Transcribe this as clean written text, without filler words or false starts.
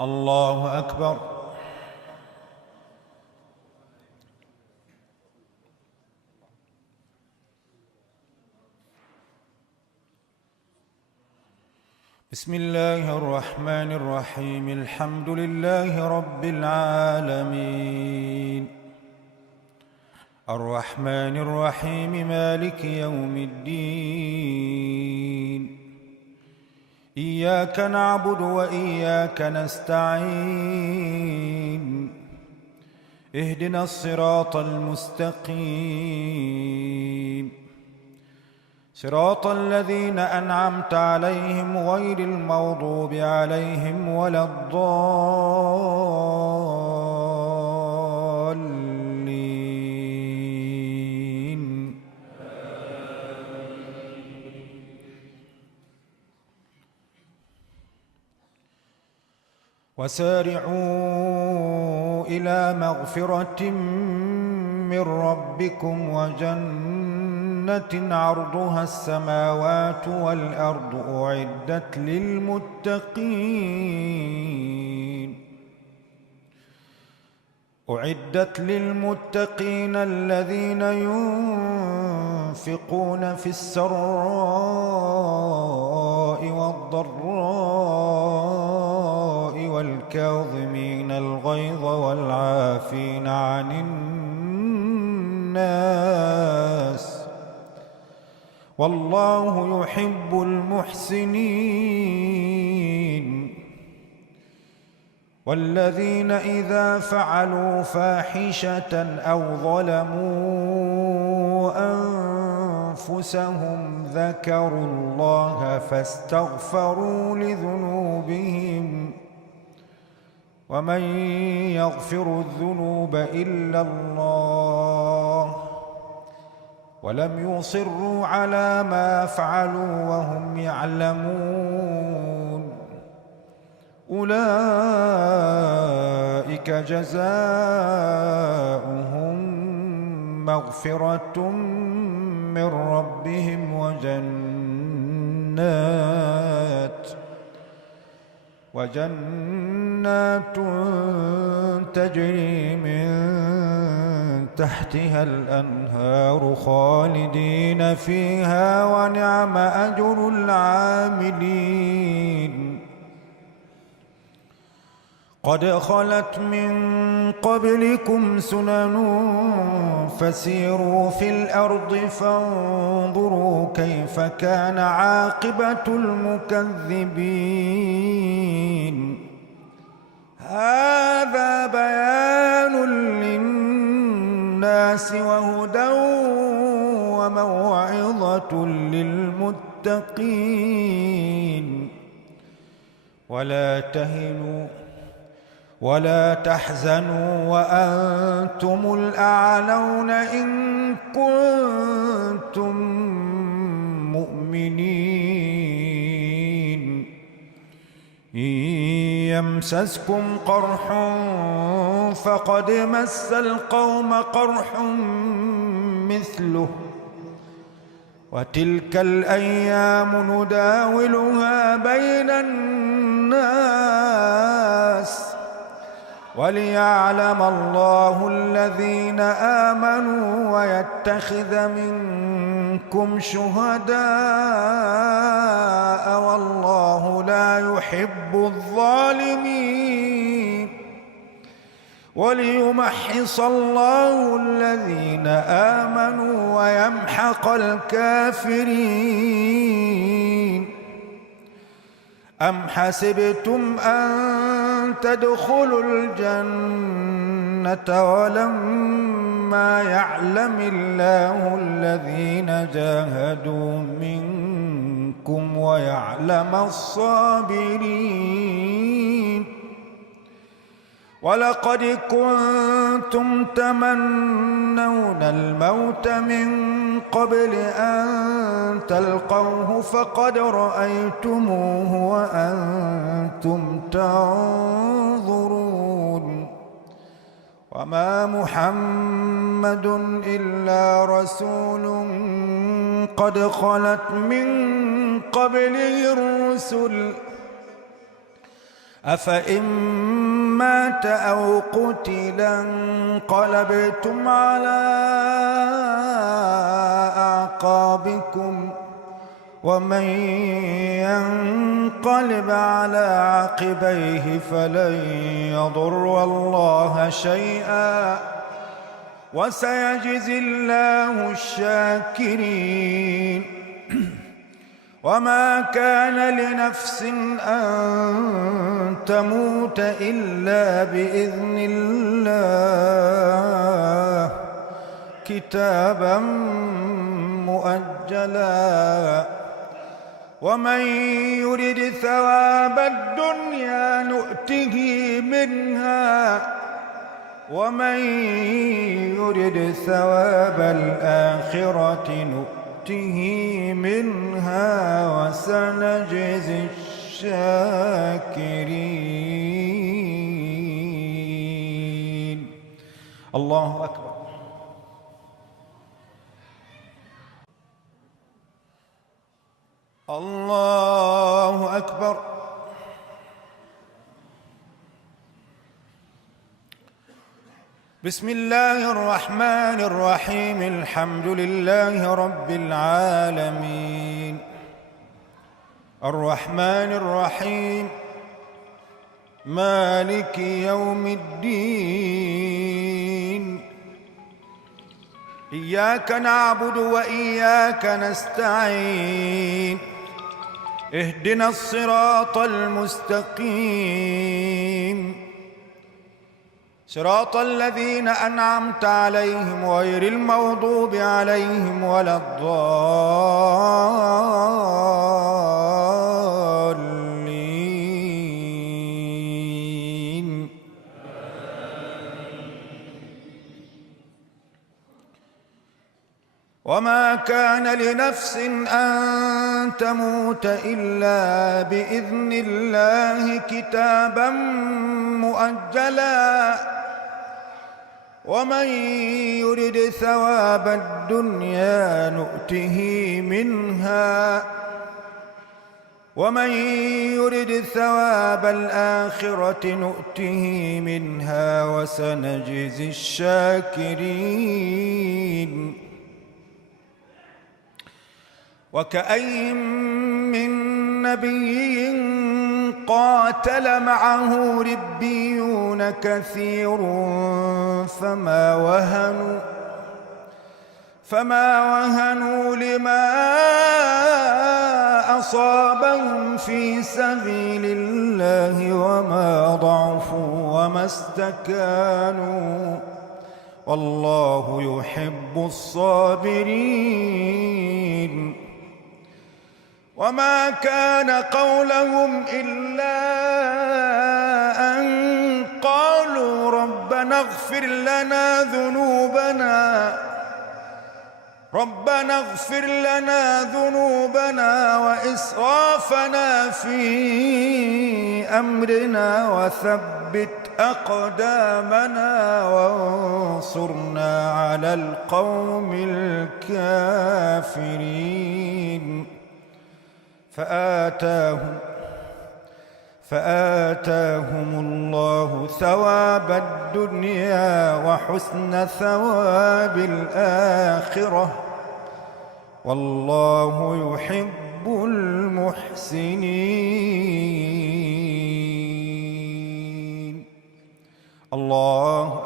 الله أكبر. بسم الله الرحمن الرحيم. الحمد لله رب العالمين، الرحمن الرحيم، مالك يوم الدين. إياك نعبد وإياك نستعين. اهدنا الصراط المستقيم، صراط الذين أنعمت عليهم غير المغضوب عليهم ولا الضالين. وسارعوا إلى مغفرة من ربكم وجنة عرضها السماوات والأرض أعدت للمتقين الذين ينفقون في السراء والضراء والكاظمين الغيظ والعافين عن الناس، والله يحب المحسنين. والذين إذا فعلوا فاحشة أو ظلموا أنفسهم ذكروا الله فاستغفروا لذنوبهم، ومن يغفر الذنوب إلا الله، ولم يصروا على ما فعلوا وهم يعلمون. أولئك جزاؤهم مغفرة من ربهم وجنات تجري من تحتها الأنهار خالدين فيها، ونعم أجر العاملين. قد خلت من قبلكم سنن فسيروا في الأرض فانظروا كيف كان عاقبة المكذبين. هذا بيان للناس وهدى وموعظة للمتقين. ولا تهنوا ولا تحزنوا وأنتم الأعلون إن كنتم مؤمنين. إن يمسسكم قرح فقد مس القوم قرح مثله، وتلك الأيام نداولها بين الناس، وليعلم الله الذين آمنوا ويتخذ منكم شهداء، والله لا يحب الظالمين. وليمحص الله الذين آمنوا ويمحق الكافرين. أم حسبتم أن تدخلوا الجنة ولما يعلم الله الذين جاهدوا منكم ويعلم الصابرين. ولقد كنتم تمنون الموت من قبل أن تلقوه فقد رأيتموه وأنتم تنظرون. وما محمد إلا رسول قد خلت من قبله الرسل أفإن مات أو قتل انقلبتم على أعقابكم ومن ينقلب على عقبيه فلن يضر الله شيئا وسيجزي الله الشاكرين. وما كان لنفس أن تموت إلا بإذن الله كتابا مؤجلا. ومن يرد ثواب الدنيا نؤته منها ومن يرد ثواب الآخرة نؤته منها وسنجزي الشاكرين. الله أكبر. الله أكبر. بسم الله الرحمن الرحيم. الحمد لله رب العالمين الرحمن الرحيم مالك يوم الدين. إياك نعبد وإياك نستعين. اهدنا الصراط المستقيم صراط الذين أنعمت عليهم غير المغضوب عليهم ولا الضالين. وما كان لنفس أن تموت إلا بإذن الله كتابا مؤجلا. ومن يرد ثواب الدنيا نؤته منها ومن يرد ثواب الآخرة نؤته منها وسنجزي الشاكرين. وكأين من نبي قاتل معه ربيون كثير فما وهنوا لما أصابهم في سبيل الله وما ضعفوا وما استكانوا والله يحب الصابرين. وما كان قولهم إلا أن قالوا ربنا اغفر لنا ذنوبنا وإسرافنا في أمرنا وثبت أقدامنا وانصرنا على القوم الكافرين. فآتاهم الله ثواب الدنيا وحسن ثواب الآخرة والله يحب المحسنين. الله